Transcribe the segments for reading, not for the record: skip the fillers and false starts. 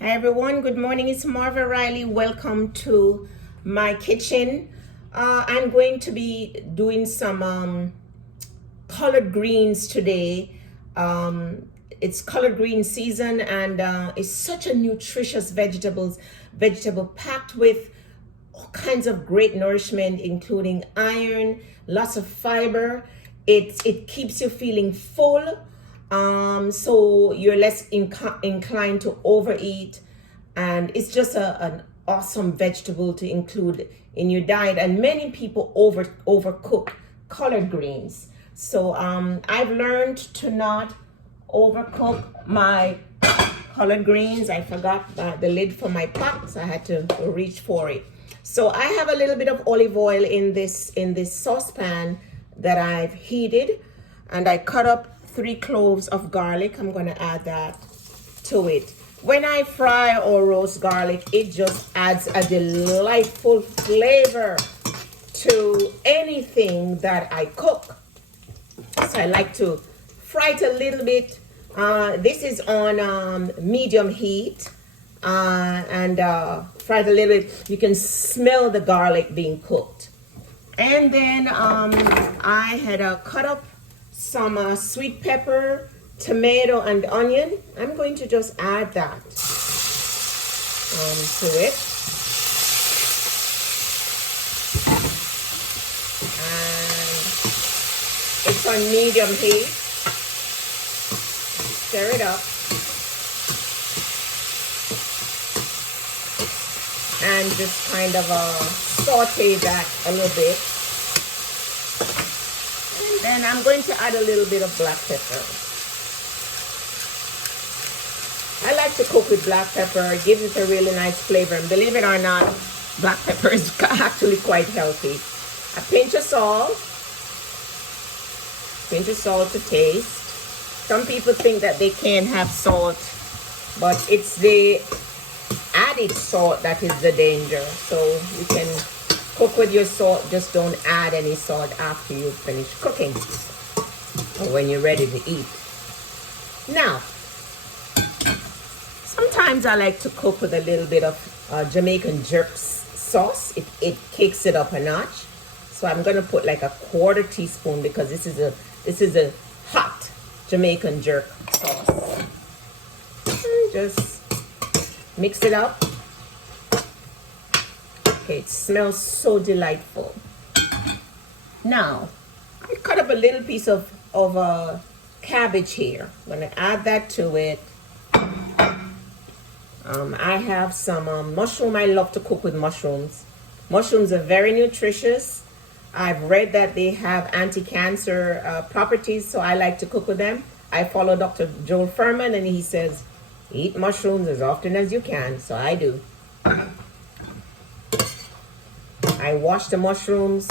Hi everyone, good morning. It's Marva Riley. Welcome to my kitchen. I'm going to be doing some collard greens today. It's collard green season, and it's such a nutritious vegetable packed with all kinds of great nourishment, including iron, lots of fiber. It keeps you feeling full, so you're less inclined to overeat, and it's just an awesome vegetable to include in your diet. And many people overcook collard greens, so I've learned to not overcook my collard greens. I forgot the lid for my pot, so I had to reach for it. So I have a little bit of olive oil in this saucepan that I've heated, and I cut up 3 cloves of garlic. I'm going to add that to it. When I fry or roast garlic, it just adds a delightful flavor to anything that I cook. So I like to fry it a little bit. This is on medium heat, and fry it a little bit. You can smell the garlic being cooked. And then I had cut up some sweet pepper, tomato, and onion. I'm going to just add that to it. And it's on medium heat. Stir it up. And just kind of saute that a little bit. And then I'm going to add a little bit of black pepper. I like to cook with black pepper. It gives it a really nice flavor. And believe it or not, black pepper is actually quite healthy. A pinch of salt to taste. Some people think that they can't have salt, but it's the added salt that is the danger. So you can cook with your salt, just don't add any salt after you finish cooking or when you're ready to eat. Now, sometimes I like to cook with a little bit of Jamaican jerk sauce. It kicks it up a notch. So I'm gonna put like a 1/4 teaspoon, because this is a hot Jamaican jerk sauce. And just mix it up. Okay, it smells so delightful. Now, I cut up a little piece of cabbage here. I'm gonna add that to it. I have some mushroom. I love to cook with mushrooms. Mushrooms are very nutritious. I've read that they have anti-cancer properties, so I like to cook with them. I follow Dr. Joel Furman, and he says, eat mushrooms as often as you can, so I do. I wash the mushrooms,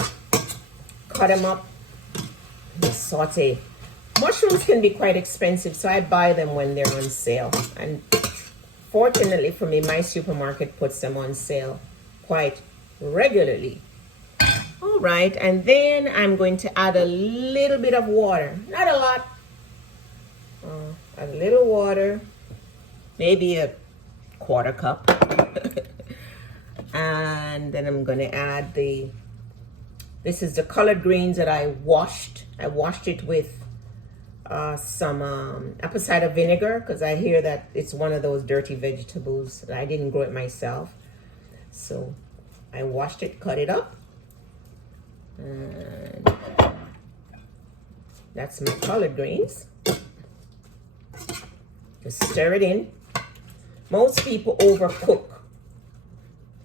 cut them up, and saute. Mushrooms can be quite expensive, so I buy them when they're on sale. And fortunately for me, my supermarket puts them on sale quite regularly. All right, and then I'm going to add a little bit of water. Not a lot. Add a little water, maybe a 1/4 cup. And then I'm going to add this is the collard greens that I washed. I washed it with some apple cider vinegar, because I hear that it's one of those dirty vegetables. I didn't grow it myself. So I washed it, cut it up. And that's my collard greens. Just stir it in. Most people overcook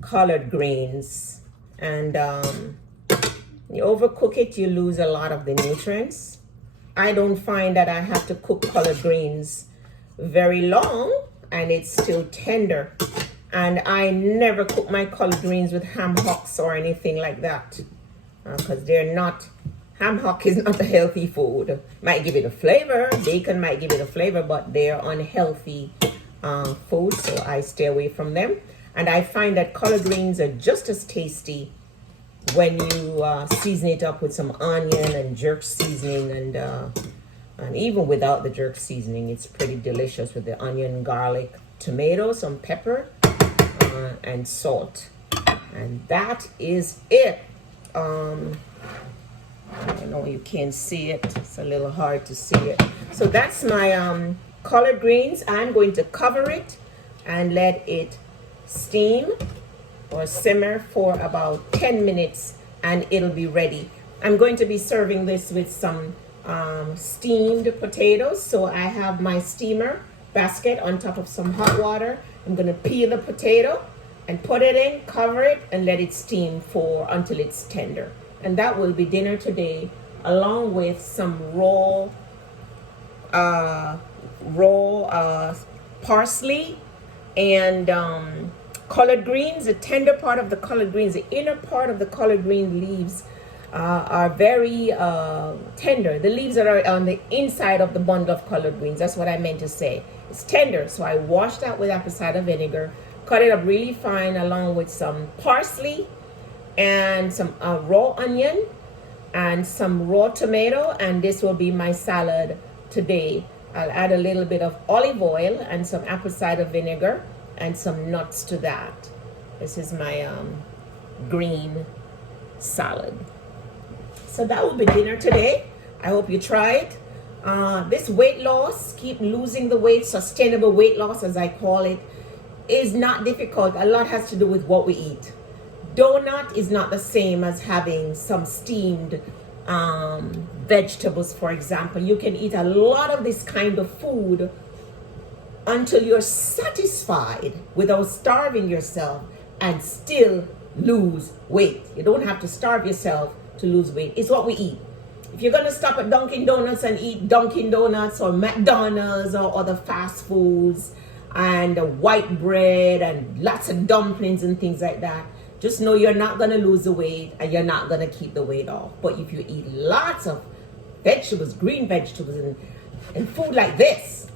collard greens, and you overcook it, you lose a lot of the nutrients. I don't find that I have to cook collard greens very long, and it's still tender. And I never cook my collard greens with ham hocks or anything like that, because they're not, ham hock is not a healthy food. Might give it a flavor, bacon might give it a flavor, but they're unhealthy food, so I stay away from them. And I find that collard greens are just as tasty when you season it up with some onion and jerk seasoning, and even without the jerk seasoning, it's pretty delicious with the onion, garlic, tomato, some pepper, and salt. And that is it. I know you can't see it. It's a little hard to see it. So that's my collard greens. I'm going to cover it and let it steam or simmer for about 10 minutes and it'll be ready. I'm going to be serving this with some steamed potatoes. So I have my steamer basket on top of some hot water. I'm going to peel the potato and put it in, cover it, and let it steam for until it's tender. And that will be dinner today, along with some raw parsley and collard greens. The tender part of the collard greens, the inner part of the collard green leaves are very tender. The leaves that are on the inside of the bundle of collard greens, that's what I meant to say. It's tender, so I washed that with apple cider vinegar, cut it up really fine, along with some parsley and some raw onion and some raw tomato, and this will be my salad today. I'll add a little bit of olive oil and some apple cider vinegar and some nuts to that. This is my green salad. So that will be dinner today. I hope you try it. This weight loss, keep losing the weight, sustainable weight loss as I call it, is not difficult. A lot has to do with what we eat. Donut is not the same as having some steamed vegetables, for example. You can eat a lot of this kind of food until you're satisfied without starving yourself and still lose weight. You don't have to starve yourself to lose weight. It's what we eat. If you're going to stop at Dunkin' Donuts and eat Dunkin' Donuts or McDonald's or other fast foods and white bread and lots of dumplings and things like that, just know you're not going to lose the weight and you're not going to keep the weight off. But if you eat lots of vegetables, green vegetables, and food like this,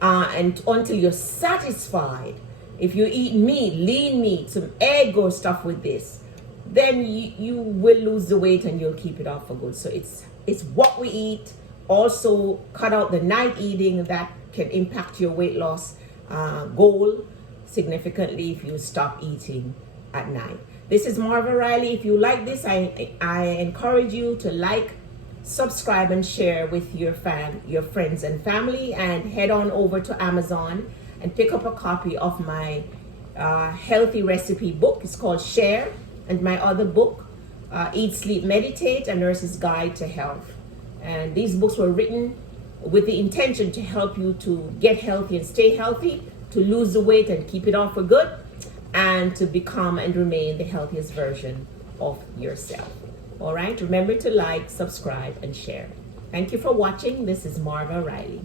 and until you're satisfied, if you eat meat, lean meat, some egg or stuff with this, then you will lose the weight and you'll keep it off for good. So it's what we eat. Also, cut out the night eating. That can impact your weight loss goal significantly if you stop eating at night. This is Marva Riley. If you like this, I encourage you to like, subscribe, and share with your friends and family, and head on over to Amazon and pick up a copy of my healthy recipe book. It's called SHEIR, and my other book, Eat, Sleep, Meditate, A Nurse's Guide to Health. And these books were written with the intention to help you to get healthy and stay healthy, to lose the weight and keep it off for good, and to become and remain the healthiest version of yourself. All right, remember to like, subscribe, and share. Thank you for watching. This is Marva Riley.